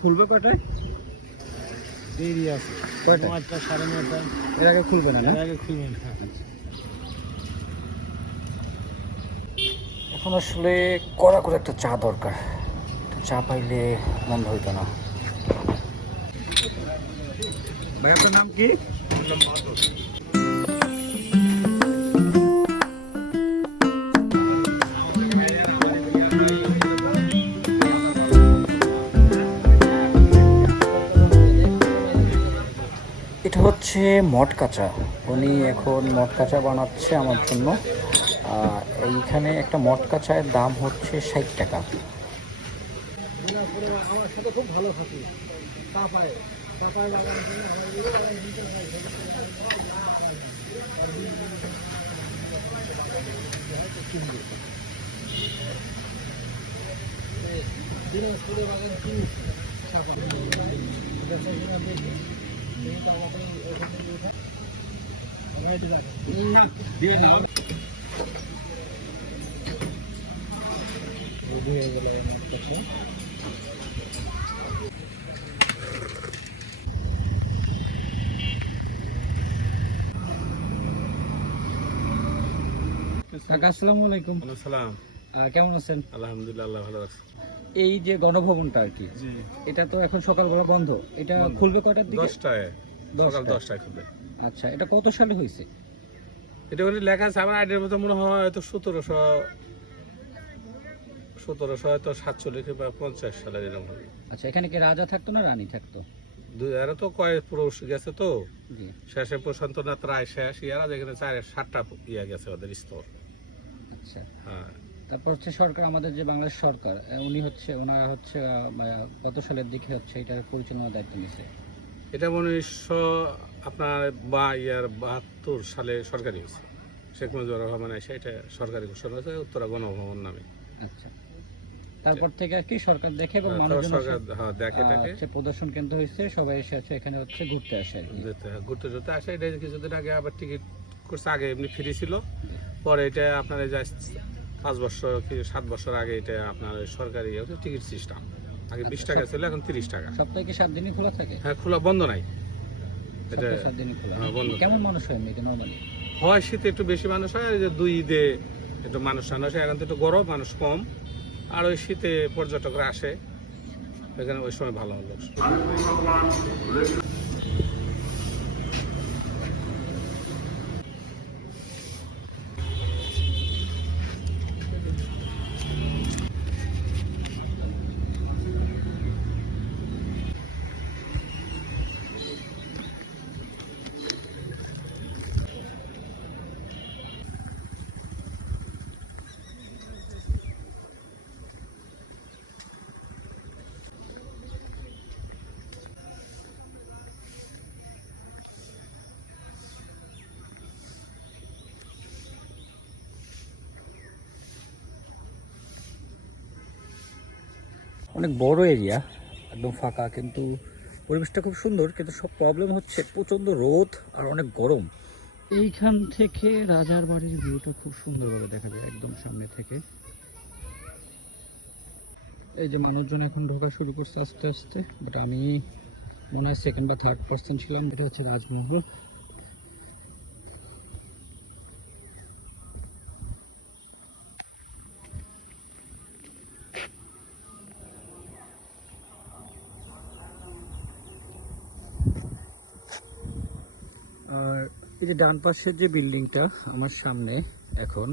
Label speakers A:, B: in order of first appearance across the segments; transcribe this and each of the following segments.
A: খুলবে কটায়
B: দেরি আছে।
A: কয়টা?
B: নয়টা সাড়ে নয়টা।
A: এর আগে খুলবে না না?
B: এর আগে খুলবে না
A: এখন আসলে কড়া করে একটা চা দরকার। চা পাইলে মন্দ হইতো না। ভাই আপনার নাম কি? হচ্ছে মট কাঁচা। উনি এখন মট কাঁচা বানাচ্ছে আমার জন্য। এইখানে একটা মট কাঁচায়ের দাম হচ্ছে ষাট টাকা। কাকা আসসালামু আলাইকুম।
C: সালাম।
A: কেমন আছেন?
C: আলহামদুলিল্লাহ ভালো আছে।
A: এই যে গণভবনটা আর কি এটা তো এখন সকালবেলা বন্ধ। এটা খুলবে কয়টার দিকে?
C: দশটায়। সকাল
A: দশটায়।
C: খুলবে।
A: আচ্ছা এটা কত সালে হয়েছে?
C: এটা ওখানে লেখা আছে আমার আইডিয়ার মতো মনে হয় হয়তো সতেরোশো সতেরোশো হয়তো সাতচল্লিশ বা পঞ্চাশ সালের এরকম হবে।
A: আচ্ছা এখানে কি রাজা থাকতো না রানী থাকতো?
C: এরা তো কয়েক পুরুষ গেছে তো। শেষে প্রশান্ত নাথ রায় শেষ ইয়ারা যেখানে চার সাতটা ইয়া গেছে ওদের স্তর।
A: আচ্ছা।
C: হ্যাঁ।
A: তারপর হচ্ছে সরকার আমাদের যে বাংলাদেশ সরকার উনি হচ্ছে ওনারা হচ্ছে কত সালের দিকে হচ্ছে এটার পরিচালনার দায়িত্ব নিছে।
C: এটা উনিশশো আপনার বা ইয়ার বাহাত্তর সালে সরকারি হয়েছে। শেখ মুজিবুর রহমান এসে এটা সরকারি ঘোষণা হয়েছে উত্তরা গণভবন নামে।
A: আচ্ছা। তারপর থেকে আর কি সরকার দেখে এবং
C: হ্যাঁ,
A: মানুষজন
C: সরকার হ্যাঁ দেখে দেখে।
A: প্রদর্শন কেন্দ্র হয়েছে সবাই এসে আছে এখানে হচ্ছে ঘুরতে আসে
C: ঘুরতে ঘুরতে আসে। এটা কিছুদিন আগে আবার টিকিট করছে আগে এমনি ফ্রি ছিল। পরে এটা আপনার এই যে পাঁচ বছর কি সাত বছর আগে এটা আপনার সরকারি টিকিট সিস্টেম আগে বিশ
A: আচ্ছা,
C: টাকা ছিল এখন তিরিশ টাকা।
A: সপ্তাহে কি সাত দিনই খোলা থাকে?
C: হ্যাঁ খোলা বন্ধ নাই। এটা
A: সাত দিনই খোলা।
C: হ্যাঁ,
A: কেমন মানুষ হয় এমনিতে নর্মালি
C: হয় শীতে একটু বেশি মানুষ হয় এই যে দুই ঈদে একটু মানুষ টানুষ এখন তো একটু গরম মানুষ কম। আর ওই শীতে পর্যটকরা আসে এখানে ওই সময় ভালো হলো
A: অনেক বড় এরিয়া একদম ফাঁকা, কিন্তু পরিবেশটা খুব সুন্দর, কিন্তু সব প্রবলেম হচ্ছে প্রচণ্ড রোদ আর অনেক গরম। এইখান থেকে রাজার বাড়ির ভিউটা খুব সুন্দরভাবে দেখা যায়, একদম সামনে থেকে। এই যে মানুষজন এখন ঢোকা শুরু করছে আস্তে আস্তে বাট আমি মনে হয় সেকেন্ড বা থার্ড পার্সন ছিলাম। এটা হচ্ছে রাজমহল আর এই যে ডান পাশের যে বিল্ডিংটা আমার সামনে এখন,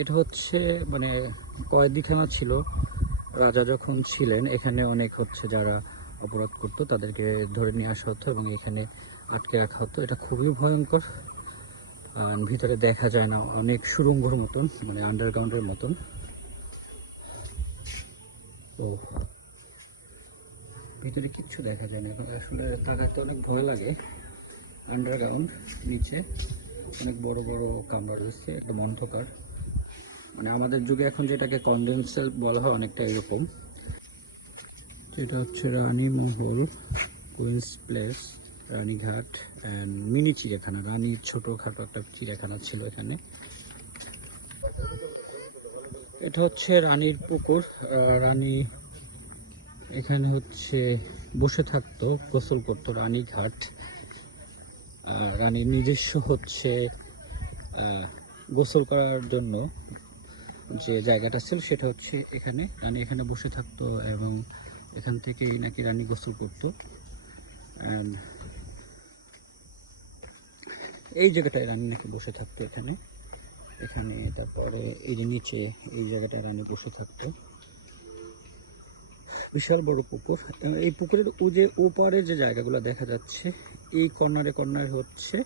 A: এটা হচ্ছে মানে কয়েদিখানা ছিল। রাজা যখন ছিলেন, এখানে অনেক হচ্ছে যারা অপরাধ করতো, তাদেরকে ধরে নিয়ে আসা হতো এবং এখানে আটকে রাখা হতো। এটা খুবই ভয়ঙ্কর। ভিতরে দেখা যায় না, অনেক সুরঙ্গর মতন মানে আন্ডারগ্রাউন্ডের মতন। তো ভিতরে কিচ্ছু দেখা যায় না। এখন আসলে তাকাতে অনেক ভয় লাগে। আন্ডারগ্রাউন্ড নিচে অনেক বড় বড় কামরা রয়েছে একটা অন্ধকার। মানে আমাদের যুগে এখন যেটাকে কন্ডেন্সার বলা হয় অনেকটা এরকম। যেটা হচ্ছে Rani Mahal Queens Place Ranighat and mini চিড়িয়াখানা। রানীর ছোটোখাটো একটা চিড়িয়াখানা ছিল এখানে। এটা হচ্ছে রানীর পুকুর। রানী এখানে হচ্ছে বসে থাকতো, গোসল করতো রানীঘাট। রানীর নিজস্ব হচ্ছে গোসল করার জন্য যে জায়গাটা ছিল সেটা হচ্ছে এখানে। রানী এখানে বসে থাকতো এবং এখান থেকেই নাকি রানী গোসল করতো। এই জায়গাটায় রানী নাকি বসে থাকতো এখানে। এখানে তারপরে এই যে নিচে এই জায়গাটায় রানী বসে থাকতো। বিশাল বড় পুকুর। এই পুকুরের ও যে ওপারে যে জায়গাগুলো দেখা যাচ্ছে এই কর্নারে কর্নারে হচ্ছে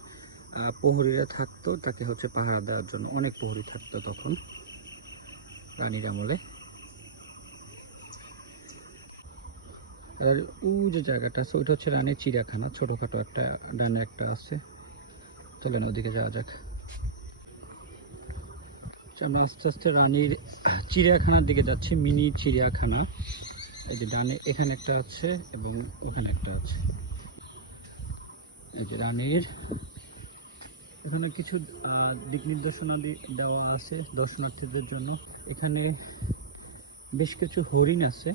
A: প্রহরীরা থাকতো তাকে হচ্ছে পাহারা দেওয়ার জন্য। অনেক প্রহরী থাকতো তখন রানীর আমলে। আর ও যে জায়গাটা আছে ওইটা হচ্ছে রানীর চিড়িয়াখানা। ছোটোখাটো একটা ডানে একটা আছে। চলেন ওদিকে যাওয়া যাক। আচ্ছা, আমরা আস্তে আস্তে রানীর চিড়িয়াখানার দিকে যাচ্ছি মিনি চিড়িয়াখানা। এই যে ডানে এখানে একটা আছে এবং ওখানে একটা আছে। রানীর। এখানে কিছু দিক নির্দেশনাদি দেওয়া আছে দর্শনার্থীদের জন্য। এখানে বেশ কিছু হরিণ আছে।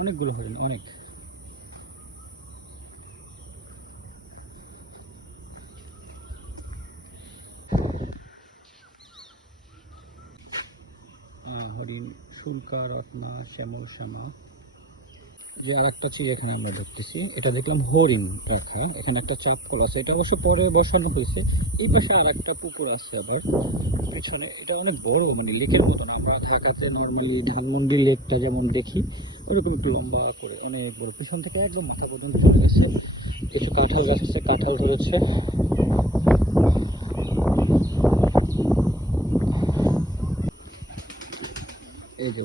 A: অনেকগুলো হরিণ, অনেক। হরিণ শুল্কা, রত্না, শ্যামল শ্যামা যে আর একটা চিড়িয়াখানা আমরা দেখতেছি এটা দেখলাম হরিণ রাখা। এখানে একটা চাপ কল আছে। এটা অবশ্য পরে বসানো হয়েছে। এই পাশে আর একটা পুকুর আছে আবার। পিছনে এটা অনেক বড় মানে লেকের মতন আমরা ঢাকাতে নর্মালি ধানমন্ডি লেকটা যেমন দেখি, ওরকম লম্বা করে অনেক বড়। পিছন থেকে একদম মাথা পর্যন্ত চলে গেছে কিছু কাঁঠাল গাছ আছে, কাঁঠাল ধরেছে। এই যে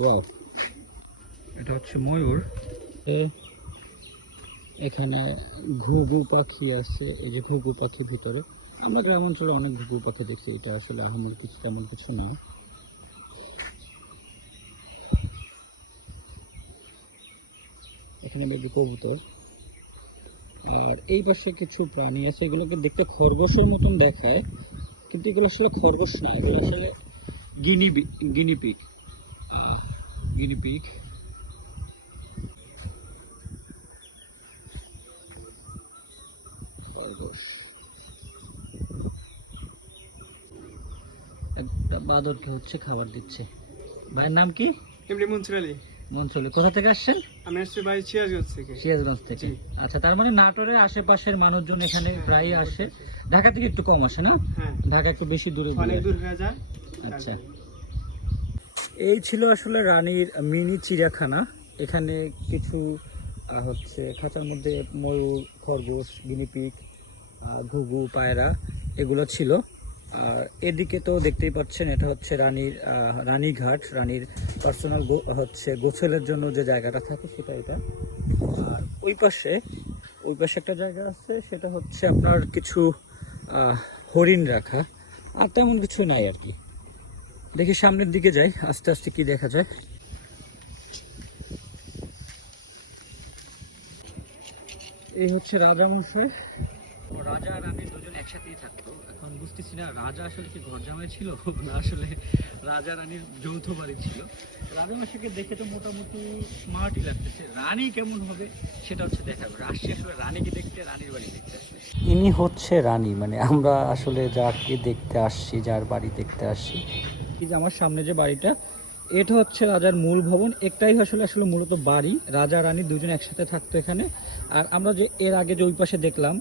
A: এটা হচ্ছে ময়ূর। এখানে ঘুঘু পাখি আছে, এই যে ঘুঘু পাখি ভিতরে। আমরা গ্রাম অঞ্চলে অনেক ঘুঘু পাখি দেখি, এটা আসলে আহমের কিছু তেমন কিছু না এখানে বেবি কবুতর। আর এই পাশে কিছু প্রাণী আছে, এগুলোকে দেখতে খরগোশের মতন দেখায়, কিন্তু এগুলো আসলে খরগোশ না, এগুলো আসলে গিনি গিনিপিক গিনিপিক খরগোশ একটা বাদরকে হচ্ছে খাবার দিচ্ছে। ভাইয়ের নাম কি?
B: এমনি মনসুর আলী।
A: মনসুলি কোথা থেকে আসছেন?
B: আমি আসছি ভাই সিরাজগঞ্জ থেকে।
A: সিরাজগঞ্জ থেকে। আচ্ছা তার মানে নাটোরের আশেপাশের মানুষজন এখানে প্রায়ই আসে। ঢাকা থেকে একটু কম আসে না?
B: হ্যাঁ।
A: ঢাকা একটু বেশি দূরে দূরে
B: অনেক দূর হয়ে যায়।
A: আচ্ছা। এই ছিল আসলে রানীর মিনি চিড়িয়াখানা। এখানে কিছু হচ্ছে খাঁচার মধ্যে ময়ূর খরগোশ গিনিপিক ঘুঘু পায়রা এগুলো ছিল। আর এদিকে তো দেখতেই পাচ্ছেন, এটা হচ্ছে রানীর রানীঘাট, রানীর পার্সোনাল হচ্ছে গোসলের জন্য যে জায়গাটা থাকে সেটা এটা। আর ওই পাশে ওই পাশে একটা জায়গা আছে, সেটা হচ্ছে আপনার কিছু হরিণ রাখা, আর তেমন কিছু নাই আর কি। দেখি সামনের দিকে যাই, আস্তে আস্তে কি দেখা যায়। এই হচ্ছে রাজা মশাই রাজা আর দুজন একসাথেই থাকতো। এখন বুঝতেছি না রাজা আসলে কি ঘর জামাই ছিল? না আসলে রাজা রানীর যৌথ বাড়ি ছিল। রাজা মশাইকে দেখে তো মোটামুটি স্মার্টই লাগতেছে। রানী কেমন হবে সেটা হচ্ছে দেখা যাবে আসছে আসলে রানীকে দেখতে রানীর বাড়ি দেখতে ইনি হচ্ছে রানী মানে আমরা আসলে যাকে দেখতে আসছি যার বাড়ি দেখতে আসছি। এই যে আমার সামনে যে বাড়িটা এটা হচ্ছে রাজার মূল ভবন। একটাই আসলে আসলে মূলত বাড়ি। রাজা রানী দুজন একসাথে থাকতো এখানে। আর আমরা যে এর আগে যে ওই পাশে দেখলাম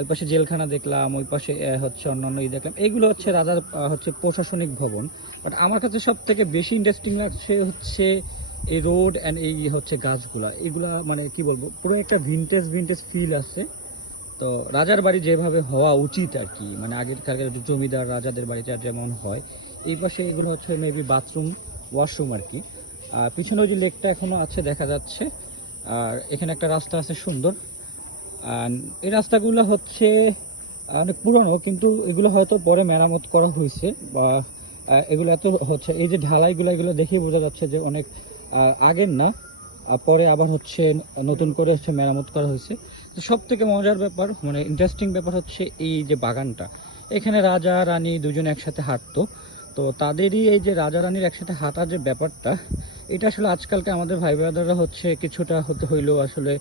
A: ওই পাশে জেলখানা দেখলাম, ওই পাশে হচ্ছে অন্যান্য ই দেখলাম। এগুলো হচ্ছে রাজার হচ্ছে প্রশাসনিক ভবন। বাট আমার কাছে সব থেকে বেশি ইন্টারেস্টিং লাগছে হচ্ছে এই রোড অ্যান্ড এই হচ্ছে গাছগুলা। এগুলা মানে কি বলব, পুরো একটা ভিনটেজ ভিনটেজ ফিল আছে। তো রাজার বাড়ি যেভাবে হওয়া উচিত আর কি মানে আগেরকার জমিদার রাজাদের বাড়িতে যেমন হয়, এই পাশে এগুলো হচ্ছে মেবি বাথরুম ওয়াশরুম আর কি। আর পিছনে ওই যে লেকটা এখনও আছে, দেখা যাচ্ছে। আর এখানে একটা রাস্তা আছে সুন্দর। এই রাস্তাগুলো হচ্ছে অনেক পুরনো, কিন্তু এগুলো হয়তো পরে মেরামত করা হয়েছে বা এগুলো এত হচ্ছে, এই যে ঢালাইগুলো, এগুলো দেখেই বোঝা যাচ্ছে যে অনেক আগের না পরে আবার হচ্ছে নতুন করে হচ্ছে মেরামত করা হয়েছে। তো সব থেকে মজার ব্যাপার মানে ইন্টারেস্টিং ব্যাপার হচ্ছে এই যে বাগানটা। এখানে রাজা, রানী দুজন একসাথে হাঁটতো। তো তাদেরই এই যে রাজা, রানীর একসাথে হাঁটার যে ব্যাপারটা, এটা আসলে আজকালকে আমাদের ভাই ব্রাদাররা হচ্ছে কিছুটা হতে হইলেও আসলে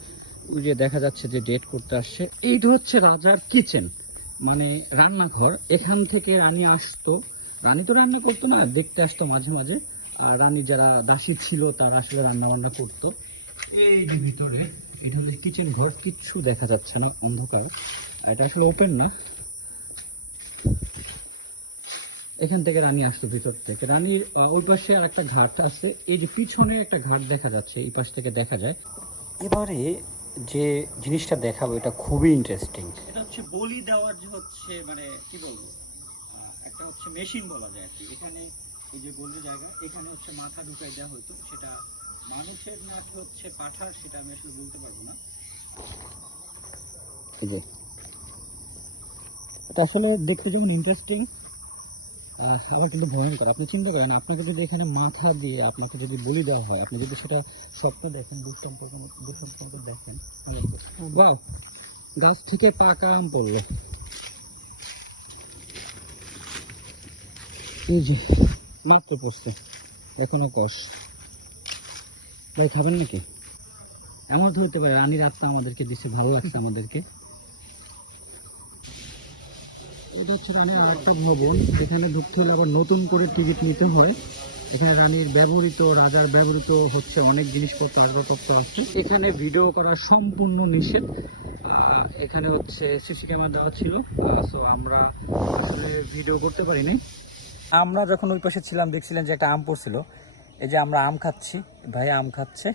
A: ওই যে দেখা যাচ্ছে যে ডেট করতে আসছে এইটা হচ্ছে রাজার কিচেন মানে রান্নাঘর। এখান থেকে রানী আসতো। রানী তো রান্না করতো না, দেখতে আসতো মাঝে মাঝে। আর রানী যারা দাসী ছিল, তারা আসলে রান্না বান্না করতো। এই যে ভিতরে, এটা হলো কিচেন ঘর, কিচ্ছু দেখা যাচ্ছে না, অন্ধকার। এটা আসলে ওপেন না। এখান থেকে রানী আসতো ভিতর থেকে। রানীর ওই পাশে আর একটা ঘাট আছে। এই যে পিছনে একটা ঘাট দেখা যাচ্ছে, এই পাশ থেকে দেখা যায়। এবারে যে জিনিসটা দেখাবো এটা খুবই ইন্টারেস্টিং এটা হচ্ছে বলি দেওয়ার যে হচ্ছে মানে কি বলব? একটা হচ্ছে মেশিন বলা যায় আর কি। এখানে এই যে বললি জায়গা এখানে হচ্ছে মাথা ঢুকাই দেওয়া হতো সেটা মানুষের নাকি হচ্ছে পাঠার সেটা আমি আসলে বলতে পারব না। এটা আসলে দেখতে যেমন ইন্টারেস্টিং আবার কিন্তু ভয়ঙ্কর আপনি চিন্তা করেন আপনাকে যদি এখানে মাথা দিয়ে আপনাকে যদি বলি দেওয়া হয় আপনি যদি সেটা স্বপ্ন দেখেন দেখেন বাহ গাছ থেকে পাকা আম পড়ল। এই যে মাত্র পড়ছে এখনও কষ। ভাই খাবেন নাকি? এমন হতে পারে রানীর আত্মা আমাদেরকে দিচ্ছে ভালো লাগছে আমাদেরকে। এটা হচ্ছে রানীর আরেকটা ভবন। এখানে ঢুকতে হলে আবার নতুন করে টিকিট নিতে হয়। এখানে রানীর ব্যবহৃত, রাজার ব্যবহৃত হচ্ছে অনেক জিনিসপত্র, আসবাবপত্র আছে। এখানে ভিডিও করা সম্পূর্ণ নিষেধ। এখানে হচ্ছে সিসি ক্যামেরা দেওয়া ছিল। সো আমরা আসলে ভিডিও করতে পারিনি। আমরা যখন ওই পাশে ছিলাম দেখছিলেন যে একটা আম পড়ছিল। এই যে আমরা আম খাচ্ছি। ভাই আম খাচ্ছে।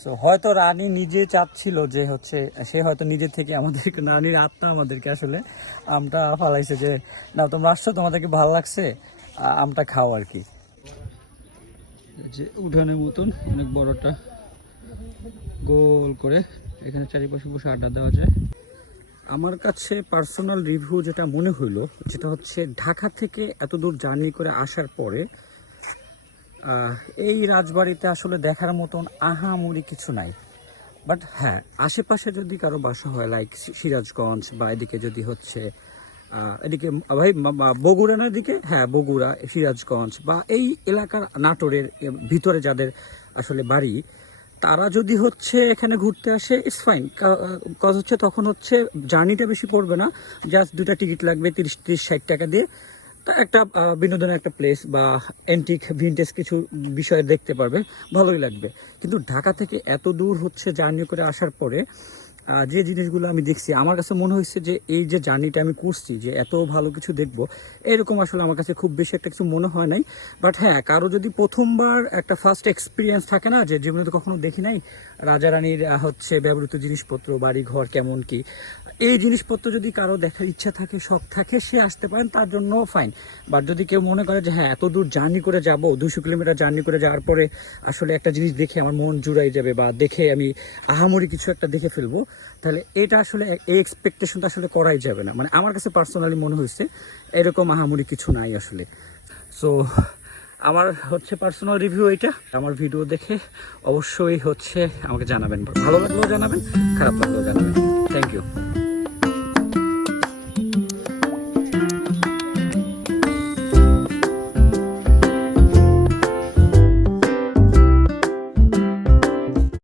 A: সো হয়তো রানী নিজে চাচ্ছিল যে হচ্ছে সে হয়তো নিজে থেকে আমাদেরকে রানীর আত্মা আমাদেরকে আসলে আমটা ফালাইছে যে না তোমরা আসছো তোমাদেরকে ভালো লাগছে আমটা খাও আর কি। যে উঠানের মতন অনেক বড়টা গোল করে এখানে চারিপাশে বসে আড্ডা দেওয়া যায়। আমার কাছে পার্সোনাল রিভিউ যেটা মনে হইল যেটা হচ্ছে ঢাকা থেকে এত দূর জার্নি করে আসার পরে এই রাজবাড়িতে আসলে দেখার মতন আহামরি কিছু নাই। বাট হ্যাঁ আশেপাশে যদি কারও বাসা হয় লাইক সিরাজগঞ্জ বা এদিকে যদি হচ্ছে এদিকে ভাই বগুড়ানোর দিকে হ্যাঁ বগুড়া, সিরাজগঞ্জ বা এই এলাকার নাটোরের ভিতরে যাদের আসলে বাড়ি, তারা যদি হচ্ছে এখানে ঘুরতে আসে ইটস ফাইন কজ হচ্ছে তখন হচ্ছে জার্নিটা বেশি পড়বে না। জাস্ট দুটা টিকিট লাগবে, তিরিশ তিরিশ, ষাট টাকা দিয়ে। একটা বিনোদনের একটা প্লেস বা অ্যান্টিক ভিনটেজ কিছু বিষয় দেখতে পারবে, ভালোই লাগবে। কিন্তু ঢাকা থেকে এত দূর হচ্ছে জার্নি করে আসার পরে যে জিনিসগুলো আমি দেখছি, আমার কাছে মনে হয়েছে যে এই যে জার্নিটা আমি করছি, যে এত ভালো কিছু দেখব, এরকম আসলে আমার কাছে খুব বেশি একটা কিছু মনে হয় নাই। বাট হ্যাঁ কারও যদি প্রথমবার একটা ফার্স্ট এক্সপিরিয়েন্স থাকে না, যে জীবনে তো কখনো দেখি নাই, রাজা রানীর হচ্ছে ব্যবহৃত জিনিসপত্র বাড়ি ঘর কেমন কি, এই জিনিসপত্র যদি কারও দেখার ইচ্ছা থাকে, শখ থাকে, সে আসতে পারেন, তার জন্য ফাইন বাট যদি কেউ মনে করে যে হ্যাঁ এত দূর জার্নি করে যাব দুশো কিলোমিটার জার্নি করে যাওয়ার পরে আসলে একটা জিনিস দেখে আমার মন জুড়াই যাবে, বা দেখে আমি আহামরি কিছু একটা দেখে ফেলব তাহলে এটা আসলে এই এক্সপেকটেশনটা আসলে করাই যাবে না। মানে আমার কাছে পার্সোনালি মনে হয়েছে, এরকম আহামরি কিছু নাই আসলে। সো আমার হচ্ছে পার্সোনাল রিভিউ এটা। আমার ভিডিও দেখে অবশ্যই হচ্ছে আমাকে জানাবেন। ভালো লাগলেও জানাবেন, খারাপ লাগলেও জানাবেন। Thank you